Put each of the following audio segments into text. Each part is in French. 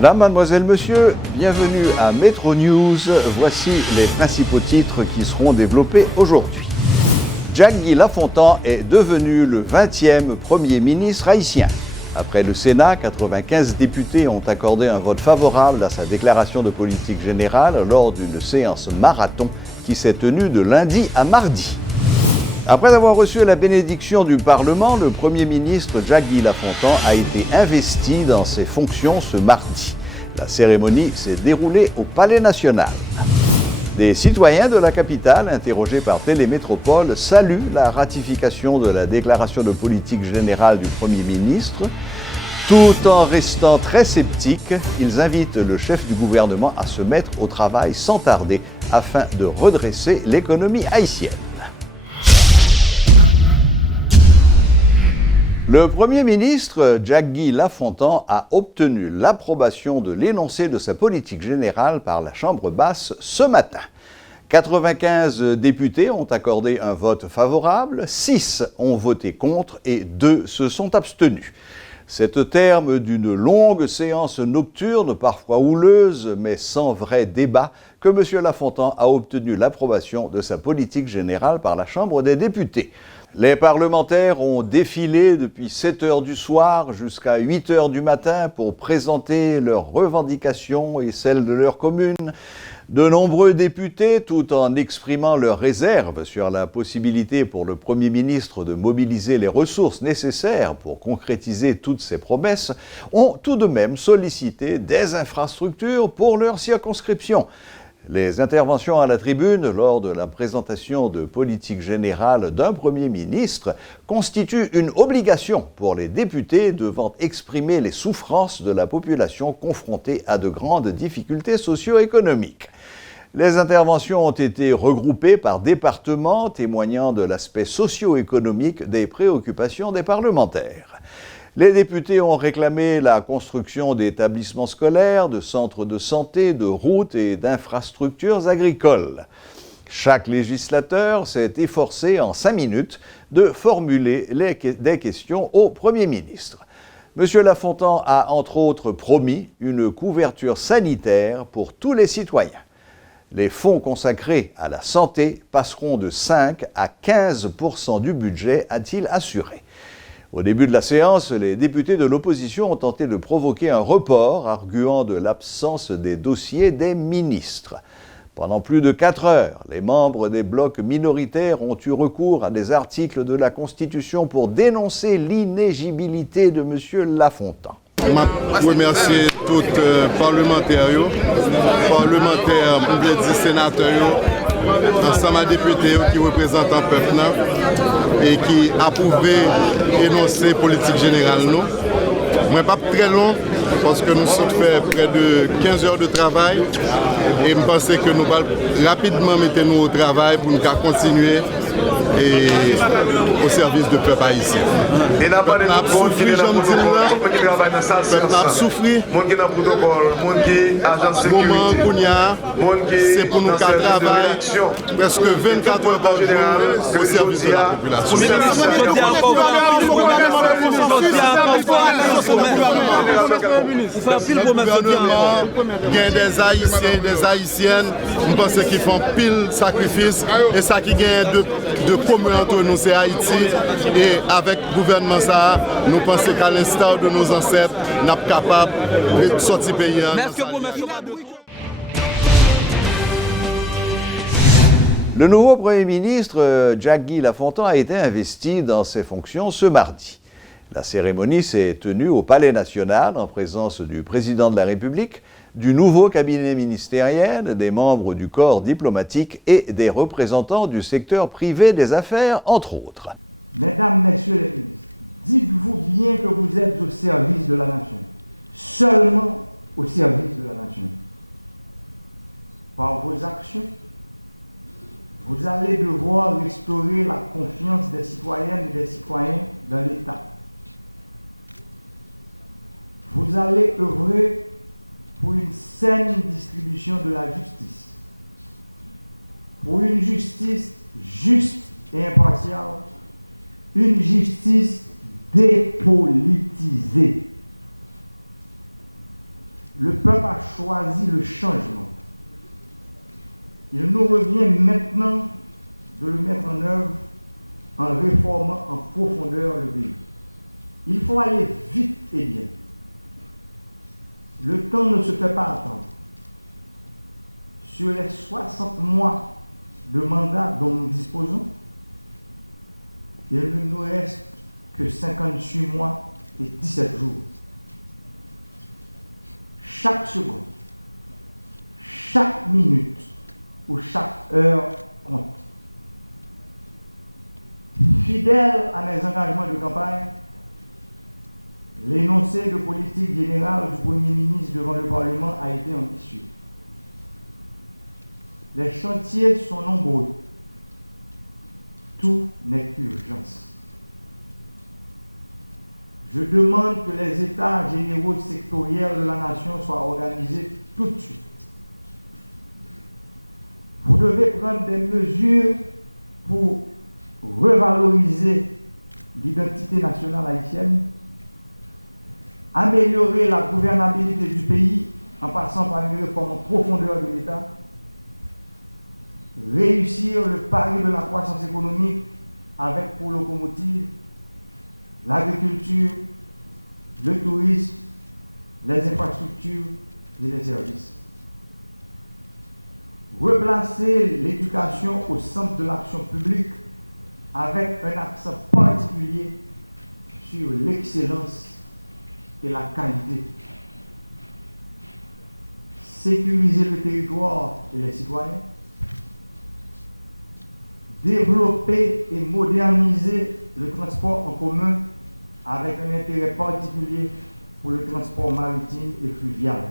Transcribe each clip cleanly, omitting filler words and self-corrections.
Madame, mademoiselle, monsieur, bienvenue à Metro News. Voici les principaux titres qui seront développés aujourd'hui. Jack-Guy Lafontan est devenu le 20e Premier ministre haïtien. Après le Sénat, 95 députés ont accordé un vote favorable à sa déclaration de politique générale lors d'une séance marathon qui s'est tenue de lundi à mardi. Après avoir reçu la bénédiction du Parlement, le Premier ministre Jack-Guy Lafontan a été investi dans ses fonctions ce mardi. La cérémonie s'est déroulée au Palais national. Des citoyens de la capitale, interrogés par Télémétropole, saluent la ratification de la déclaration de politique générale du Premier ministre. Tout en restant très sceptiques, ils invitent le chef du gouvernement à se mettre au travail sans tarder afin de redresser l'économie haïtienne. Le Premier ministre Jack-Guy Lafontan a obtenu l'approbation de l'énoncé de sa politique générale par la Chambre basse ce matin. 95 députés ont accordé un vote favorable, 6 ont voté contre et 2 se sont abstenus. C'est au terme d'une longue séance nocturne, parfois houleuse, mais sans vrai débat, que M. Lafontan a obtenu l'approbation de sa politique générale par la Chambre des députés. Les parlementaires ont défilé depuis 7 heures du soir jusqu'à 8 heures du matin pour présenter leurs revendications et celles de leur commune. De nombreux députés, tout en exprimant leurs réserves sur la possibilité pour le Premier ministre de mobiliser les ressources nécessaires pour concrétiser toutes ses promesses, ont tout de même sollicité des infrastructures pour leur circonscription. Les interventions à la tribune lors de la présentation de politique générale d'un Premier ministre constituent une obligation pour les députés devant exprimer les souffrances de la population confrontée à de grandes difficultés socio-économiques. Les interventions ont été regroupées par département, témoignant de l'aspect socio-économique des préoccupations des parlementaires. Les députés ont réclamé la construction d'établissements scolaires, de centres de santé, de routes et d'infrastructures agricoles. Chaque législateur s'est efforcé en 5 minutes de formuler des questions au Premier ministre. M. Lafontan a entre autres promis une couverture sanitaire pour tous les citoyens. Les fonds consacrés à la santé passeront de 5 à 15% du budget, a-t-il assuré. Au début de la séance, les députés de l'opposition ont tenté de provoquer un report, arguant de l'absence des dossiers des ministres. Pendant plus de 4 heures, les membres des blocs minoritaires ont eu recours à des articles de la Constitution pour dénoncer l'inéligibilité de M. Lafontan. Je remercie tous les parlementaires, sénateurs, ensemble de députés qui représentent le peuple et qui approuvent l'énoncé politique générale. Je ne suis pas très long parce que nous avons fait près de 15 heures de travail et je pense que nous allons rapidement mettre nous au travail pour nous continuer et au service du peuple haïtien. Et n'a pas de souffri, j'aime dire là. Peuple a souffri. C'est pour nous qu'à travailler presque 24 heures par jour au service de la population. Le gouvernement, il y a des Haïtiens et des Haïtiennes, je pense qu'ils font pile sacrifice et ça qui gagne de commun entre nous, c'est Haïti. Et avec le gouvernement, ça, nous pensons qu'à l'instar de nos ancêtres, nous sommes capables de sortir pays. Le nouveau Premier ministre, Jack-Guy Lafontan, a été investi dans ses fonctions ce mardi. La cérémonie s'est tenue au Palais national en présence du président de la République, du nouveau cabinet ministériel, des membres du corps diplomatique et des représentants du secteur privé des affaires, entre autres. Mesdames, Messieurs les ministres, dites-vous bien que vous êtes au service de la nation, seulement au service de la nation. Par vos actions, vous allez devoir restaurer la confiance des citoyennes et des citoyens dans l'État. Vous allez œuvrer pour une saine distribution de la justice, pour une justice juste et impartiale, une justice dépolitisée. Le peuple a choisi le changement. Il nous revient maintenant de le mettre en œuvre en réformant en profondeur le pays. Il faut aller vite et bien. Le temps ne se fait pas attendre. Sur les 60 mois de mandat dont nous disposons, il ne nous reste que 58 mois et 17 jours. Chaque seconde, chaque minute ou chaque heure compte. Fidèle à mes engagements de campagne, l'énoncé de politique générale du Premier ministre devant le Parlement a été ambitieux. Les chantiers sont nombreux. Tout n'est qu'urgence. Je demande que les états généraux sectoriels de la nation soient organisés tout de suite. Vous devez prendre des mesures pour revaloriser l'identité nationale haïtienne, améliorer la gouvernabilité du pays en passant par une réforme en profondeur de l'État, réussir le pari de la croissance économique avec pour locomotive l'agriculture, le tourisme, les infrastructures et les services. Replacer l'éducation au centre de l'action publique avec un accent particulier sur l'excellence et la qualité. Sécuriser le territoire et les citoyens. Développer et moderniser le transport en commun avec un intérêt particulier pour le transport maritime et fluvial.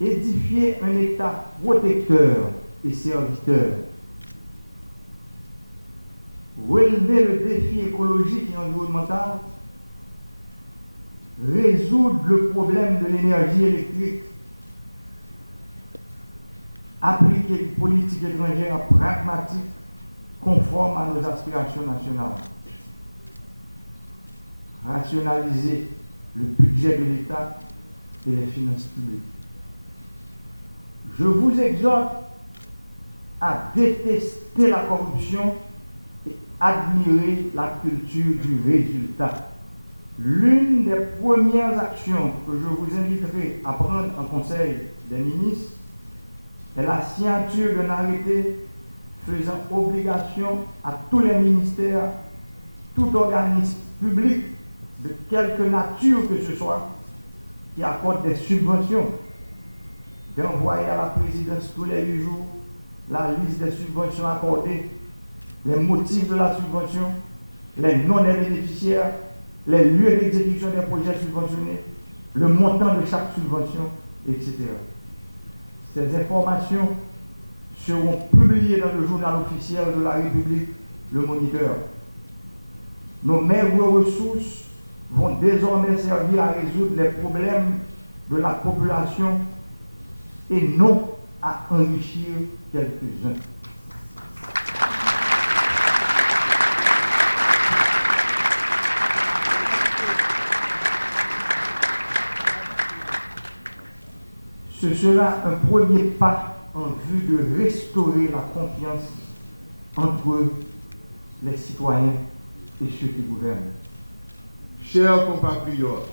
Édifier un État protecteur et serviteur. Relever le défi écologique et environnemental. Résoudre le problème de l'énergie électrique. Appliquer une politique étrangère pragmatique conforme à nos aspirations nationales. Rationaliser le budget de l'État et les finances publiques. Je vous exhorte à détester la corruption et admirer la culture du résultat. L'une des premières actions que je vous inviterai à prendre en Conseil des ministres est la signature d'un arrêté faisant obligation à tous les ministères, tout organisme public de quelque nature que ce soit, qui accorde des subventions, d'envoyer à la présidence tous les 8 jours la liste des subventions accordées, les motifs de la subvention, les noms des bénéficiaires, les lieux d'exécution des projets subventionnés, le montant de chaque subvention, etc. Ces informations seront publiées dans le journal officiel de la République, le Moniteur. Nos maigres ressources vont désormais servir à résoudre les problèmes de la population et non à enrichir quelques-uns. Ce sera un premier pas en vue de restaurer la confiance entre les citoyens et ceux qui gouvernent. Chers compatriotes,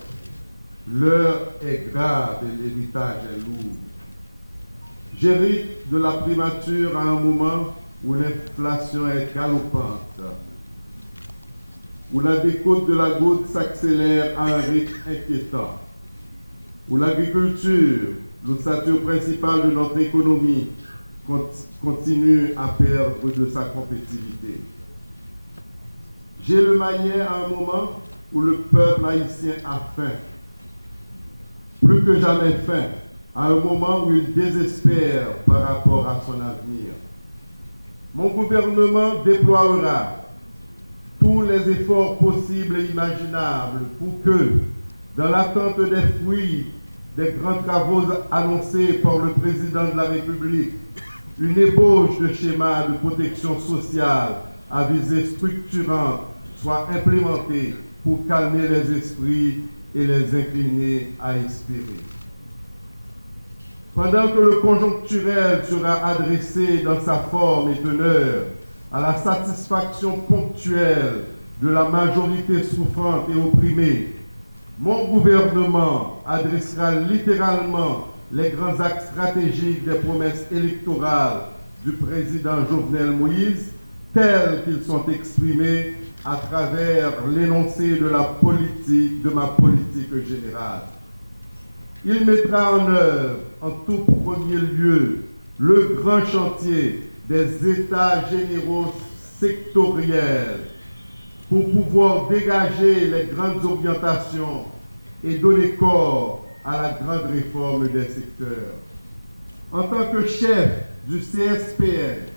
l'heure est grave et l'héritage est lourd. J'hérite de la primature à un moment où l'inflation est galopante, où la décote de la goutte s'accélère à un rythme inquiétant, où l'agriculture, l'ossature principale de notre économie, continue à perdre de sa compétitivité. J'ai le maillet à un moment où le peuple haïtien a faim, plus que jamais faim, à un moment où il désespère par rapport à son avenir. Mon gouvernement déploiera tous les efforts possibles et imaginables pour que, dans l'attente des fruits des grands travaux annoncés par le président de la République, une ébauche de schéma de protection sociale à visée structurante soit implémentée pour calmer les esprits et les incliner à espérer. Pendant que le conjoncturel sera adressé dans sa forme et teneur à la satisfaction ponctuelle de la majorité souffrante et opprimée, mon gouvernement adressera littéralement les grands axes stratégiques des promesses électorales du président Jovenel Moïse, tels qu'ils sont exprimés à travers l'énoncé de ma politique générale. Il mettra en œuvre, en tout premier lieu, le grand chantier des États généraux sectoriels pour pouvoir dégager les grandes orientations et donner corps à la grande réforme des secteurs. En tant que chef du CSPN,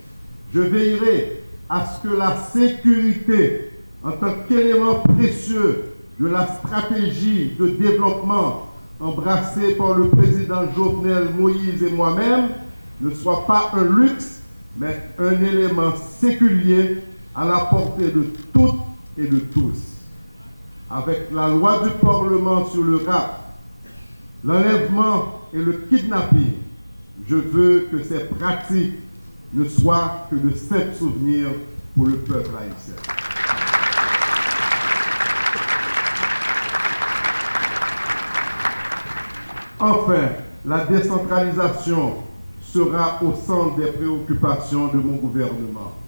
je veillerai à ce que la sécurité, en tant qu'élément précieux de la stratégie de développement embrassée par le président Jovenel Moïse et moi-même, ne soit pas un luxe, mais un élément séculier à la portée de toutes et de tous. Avec la loi du Parlement sur le rap, l'enlèvement et le kidnapping, je veux que ces pratiques ne soient que de simples souvenirs pour le peuple haïtien. Enfin, la décentralisation sera au centre des préoccupations de mon gouvernement.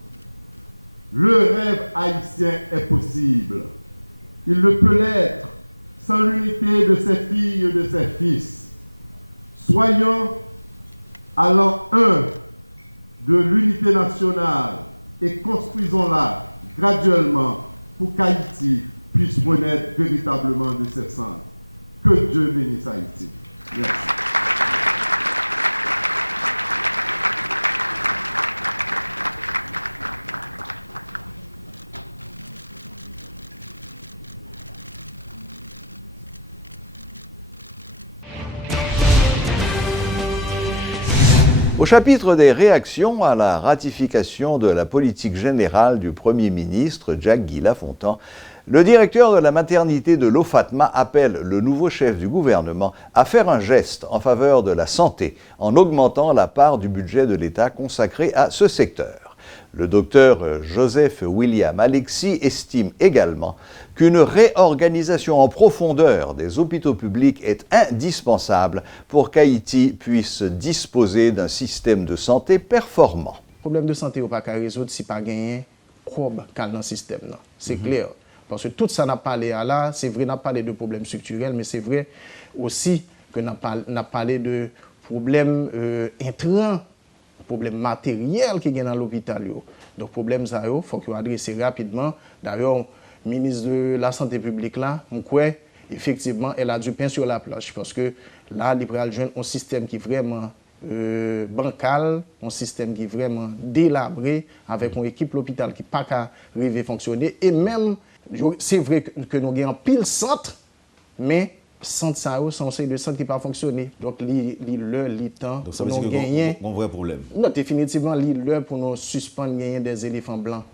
Le rêve haïtien est possible. Il ne peut l'être sans l'unité de ses filles et de ses fils. Soyons à l'an 1 de l'unité nationale et construisons-la graduellement pour qu'Haïti puisse renaître véritablement de ses cendres. Que Dieu bénisse Haïti. Merci. Au chapitre des réactions à la ratification de la politique générale du Premier ministre Jacques-Guy Lafontan, le directeur de la maternité de l'OFATMA appelle le nouveau chef du gouvernement à faire un geste en faveur de la santé en augmentant la part du budget de l'État consacrée à ce secteur. Le docteur Joseph William Alexis estime également qu'une réorganisation en profondeur des hôpitaux publics est indispensable pour qu'Haïti puisse disposer d'un système de santé performant. Le problème de santé n'est pas qu'à résoudre si pas gagné probe dans le système. C'est clair. Parce que tout ça n'a pas parlé à là, c'est vrai, n'a parlé de problèmes structurels, mais c'est vrai aussi que n'a parlé de problèmes intrants, problèmes matériels qui sont dans l'hôpital. Donc, problème ça, il faut qu'il adresse rapidement. D'ailleurs, le ministre de la Santé publique, là, effectivement, elle a du pain sur la planche. Parce que là, il va joindre un système qui est vraiment bancal, un système qui est vraiment délabré, avec une équipe de l'hôpital qui n'est pas qu'à arriver à fonctionner. Et même, c'est vrai que nous avons pile centre, mais centre ça, c'est de centre qui n'a pas fonctionné. Donc, le temps pour nous gagner. C'est un vrai problème. Non, définitivement, l'heure pour nous suspendre gagner des éléphants blancs.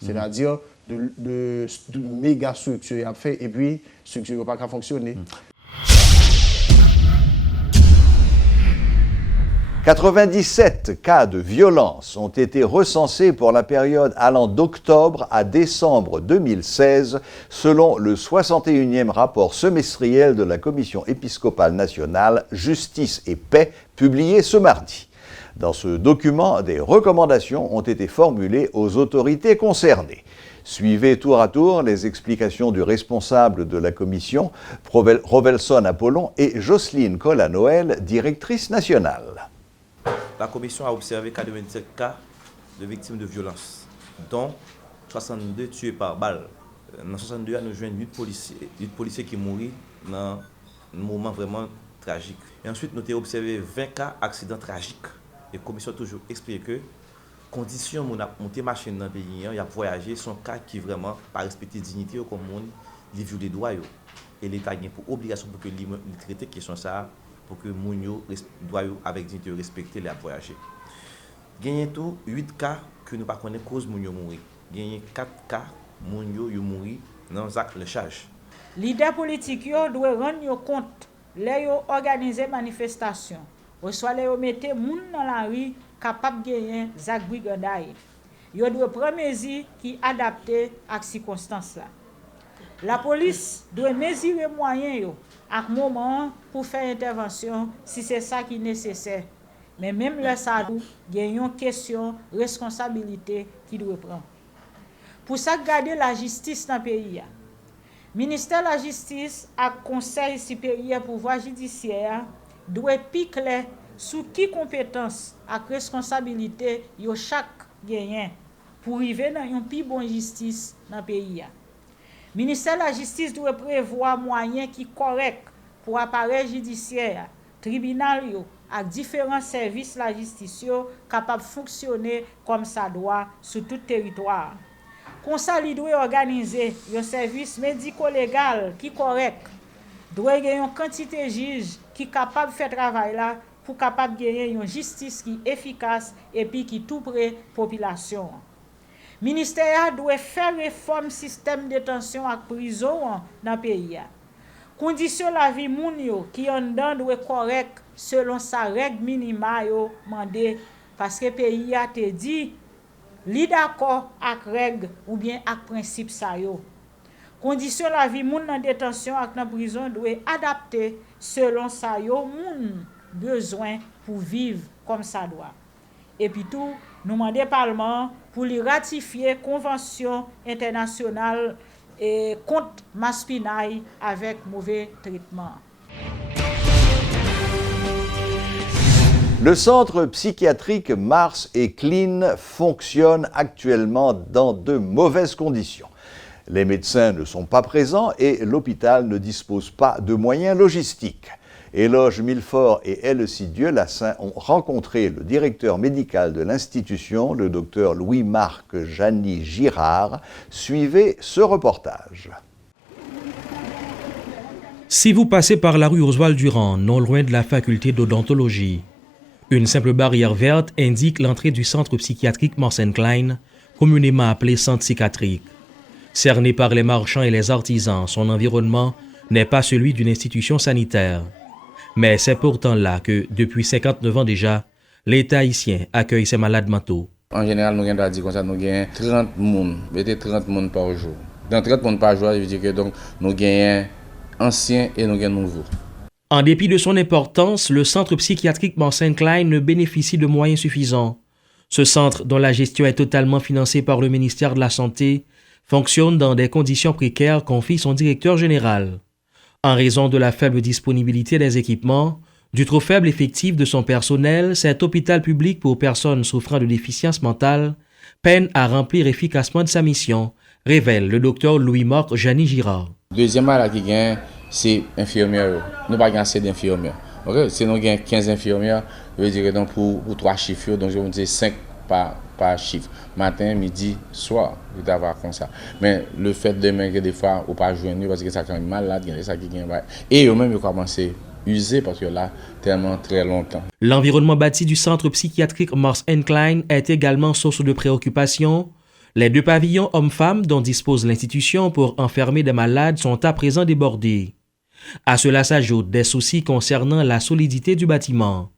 C'est-à-dire de méga structures à faire et puis structure n'a pas qu'à fonctionner. 97 cas de violence ont été recensés pour la période allant d'octobre à décembre 2016, selon le 61e rapport semestriel de la Commission épiscopale nationale Justice et Paix, publié ce mardi. Dans ce document, des recommandations ont été formulées aux autorités concernées. Suivez tour à tour les explications du responsable de la commission, Rovelson Apollon, et Jocelyne Cola-Noël, directrice nationale. La commission a observé 97 cas de victimes de violences, dont 62 tués par balle. Dans 62 nous jouons 8 policiers qui mourent dans un moment vraiment tragique. Et ensuite, nous avons observé 20 cas d'accidents tragiques. Et la commission a toujours expliqué que les conditions pour monter machine dans le pays, il y a voyagé, sont cas qui vraiment pas respecter la dignité comme le monde, les violer les droits. Et l'État a pour obligation pour que les traiter qui sont ça, pour que les gens doivent avec dignité respecter les voyager. Il y a 8 cas que nous ne connaissons pas cause de mourir. Il y a 4 cas de mourir dans le charge. Leader politique yo doit rendre yo compte les yo organiser manifestation ou soit les yo mette moun dans la rue capable gagner zak brigandaille. Yo doit prendre mesures qui adapté à circonstances là. La police doit mesurer moyens yo à moment pour faire intervention si c'est ça qui est nécessaire. Mais même là ça gagne une question responsabilité qui doit prendre. Pour ça garder la justice dans le pays. Ministère de la Justice et Conseil supérieur pouvoir judiciaire doit être clair sur qui compétence et responsabilité yo chaque gagnant pour arriver dans une plus bonne justice dans le pays. Ministère de la Justice doit prévoir moyens qui correct pour appareil judiciaire, tribunal yo et différents services de la justice capables de fonctionner comme ça doit sur tout territoire. Comme ça, il doit organiser un service médico-légal qui est correct. Il doit y avoir une quantité de juges qui sont capables de faire travail là pour capable gagner une justice qui est efficace et puis qui tout près de la population. Le ministère doit faire réforme système de détention et prison dans le pays. Condition la vie moun yo qui en dedans doit correct selon sa règle minimale yo mandé parce que le pays a te dit li d'accord avec règle ou bien avec principe ça yo. Condition la vie moun dans détention ak dans prison doit adapter selon ça yo moun besoin pour vivre comme ça doit. Et puis tout nous demander parlement pour lui ratifier convention internationale et contre Maspinaï avec mauvais traitement. Le centre psychiatrique Mars et Clean fonctionne actuellement dans de mauvaises conditions. Les médecins ne sont pas présents et l'hôpital ne dispose pas de moyens logistiques. Éloge Millefort et Elsie Dieulacin ont rencontré le directeur médical de l'institution, le docteur Louis-Marc Jani Girard. Suivez ce reportage. Si vous passez par la rue Oswald Durand, non loin de la faculté d'odontologie, une simple barrière verte indique l'entrée du centre psychiatrique Mars & Clean, communément appelé centre psychiatrique. Cerné par les marchands et les artisans, son environnement n'est pas celui d'une institution sanitaire. Mais c'est pourtant là que, depuis 59 ans déjà, l'État haïtien accueille ses malades mentaux. En général, nous avons dit que nous avons 30 personnes par jour. Dans 30 personnes par jour, ça veut dire que donc, nous avons anciens et nous avons nouveaux. En dépit de son importance, le centre psychiatrique Mars & Clean ne bénéficie de moyens suffisants. Ce centre, dont la gestion est totalement financée par le ministère de la Santé, fonctionne dans des conditions précaires, confie son directeur général. En raison de la faible disponibilité des équipements, du trop faible effectif de son personnel, cet hôpital public pour personnes souffrant de déficience mentale peine à remplir efficacement de sa mission, révèle le docteur Louis-Marc Jani Girard. Deuxième mal qui gagne, c'est infirmières. Nous n'avons pas assez d'infirmières. Okay? Si nous avons 15 infirmières, je veux dire donc pour 3 chiffres, donc je vais dire 5 par chiffre. Matin, midi, soir, je vais avoir comme ça. Mais le fait de que des fois, on ne peut pas joindre parce que ça quand même malade, ça qui gagne. Et eux-mêmes, ils commencent à user parce que là, tellement très longtemps. L'environnement bâti du centre psychiatrique Mars & Clean est également source de préoccupation. Les 2 pavillons hommes-femmes dont dispose l'institution pour enfermer des malades sont à présent débordés. À cela s'ajoutent des soucis concernant la solidité du bâtiment.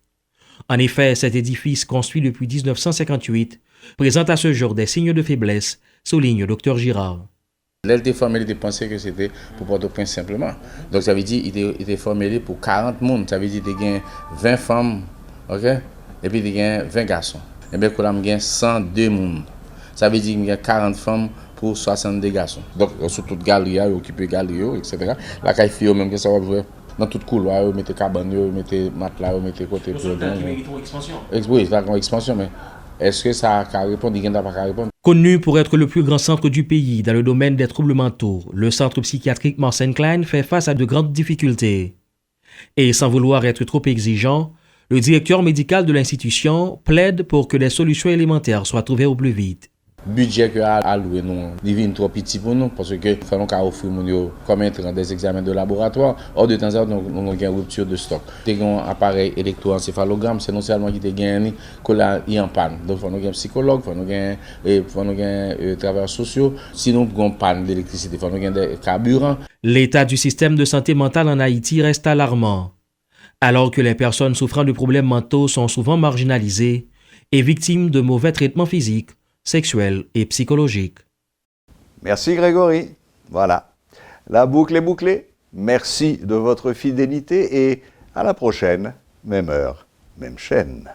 En effet, cet édifice construit depuis 1958 présente à ce jour des signes de faiblesse, souligne le docteur Girard. L'été formé, il pensait que c'était pour Port-au-Prince simplement. Donc ça veut dire qu'il était formé pour 40 personnes. Ça veut dire qu'il y a 20 femmes, okay? Et puis il y a 20 garçons. Et bien il y a 102 personnes. Ça veut dire qu'il y a 40 femmes pour 62 garçons. Donc sur toute galerie, occuper galerie, etc. La caille fille même que ça va jouer. Dans tout couloir, mettez cabane, mettez matelas, mettez côté pour expansion. Oui, c'est une expansion, mais est-ce que ça a répondu? Il n'y a pas qu'à répondre. Connu pour être le plus grand centre du pays dans le domaine des troubles mentaux, le centre psychiatrique Mars & Clean fait face à de grandes difficultés. Et sans vouloir être trop exigeant, le directeur médical de l'institution plaide pour que des solutions élémentaires soient trouvées au plus vite. budget que alloué nous devient trop petit pour nous parce que faut nous offrir nous comme intrant des examens de laboratoire. Or de temps en temps nous avons une rupture de stock. Des appareil électroencéphalogramme, c'est non seulement qui te gagné que là il en panne. Donc faut nous un psychologue, faut nous un travailleurs sociaux. Sinon pour une panne d'électricité, faut nous des carburants. L'état du système de santé mentale en Haïti reste alarmant. Alors que les personnes souffrant de problèmes mentaux sont souvent marginalisées et victimes de mauvais traitements physiques, sexuels et psychologiques. Merci Grégory. Voilà. La boucle est bouclée. Merci de votre fidélité et à la prochaine, même heure, même chaîne.